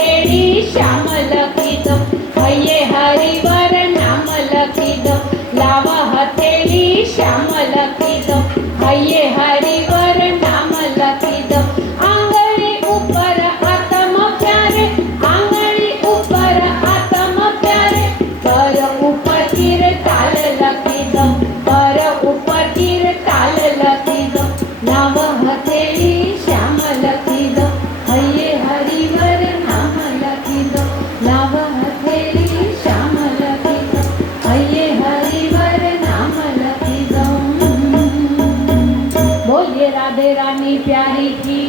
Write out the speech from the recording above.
हथेली श्याम लखी दो, हये हरिवर नाम लखी दो। लाव हथेली श्याम लखी दो, हये हरिवर नाम लखी दो। आंगળી ઉપર આત્મ પ્યારે, આંગળી ઉપર આત્મ પ્યારે, પર ઉપર તીર તાલ લખી દો, પર ઉપર તીર તાલ લખી દો। લાવ હથેળી શ્યામ લખી દો, હૈયે હરિવર નામ લખી દો। લાવ હથેળી શ્યામ લખી દો, હૈયે હરિવર નામ લખી દો। બોલીએ રાધે રાની પ્યારી की